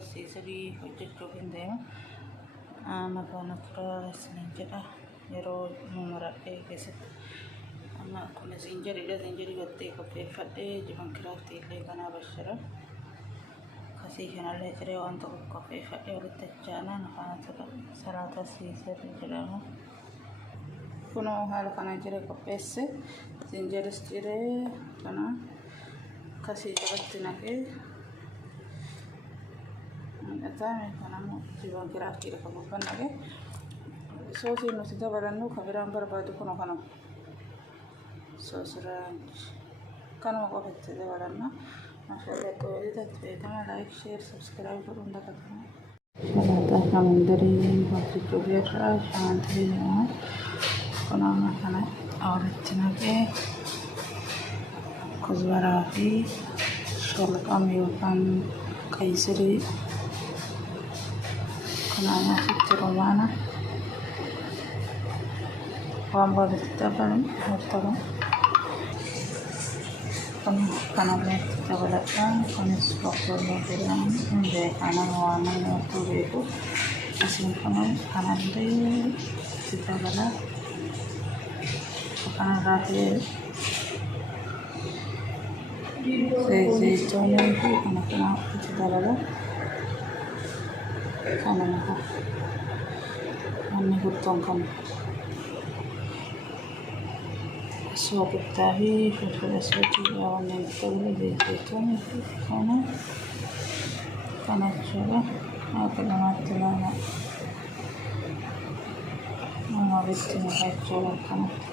siisarii hojjechuu hin deema. Maqaan akka isiniin jedha yeroo maradhee keessatti amma kun zinjariidha. Zinjarii gattee qopheeffadhee jiban kiraaftii illee kanaa bashara kasii kanallee ciree waan tokko qopheeffadhee walitti achaanaan afaan salaata siisarii jedhama. Kunoo haala kana jiree qopheesse zinjaris ciree kana kasii jalatti naqee Atame kanamu jiban kiraaftii lafa gubbaan naqee soosii nuti dabalannu kan biraan barbaadu kunoo kanuma soosii raanchi kanuma qofatti dabalanna. Maashaallah qooditatti beekama. Like, share, subscribe godhuun dagatanaa. Salaataa kamandarii hojjechuu irraa shaantii jedhama. Kunoo kana walitti naqee kuzbaraa fi sholqam yookaan qayisirii kanaan asitti romaana waan walitti dabalan hortamu kanallee itti dabaladhaan kunis boqqolloo jedhamu hundee kanan waan namni hortuu beeku asiin kunuun kanallee itti dabala kanarraa fi zeyitoonii fi kana itti dabala. Kanama wanni gurtuun kan soogiddaa fi filfila soojii wanneen dabala zeyitoonii fi kana jechuudha. Akka namaatti nama bitti naqaa jechuudha kanatti.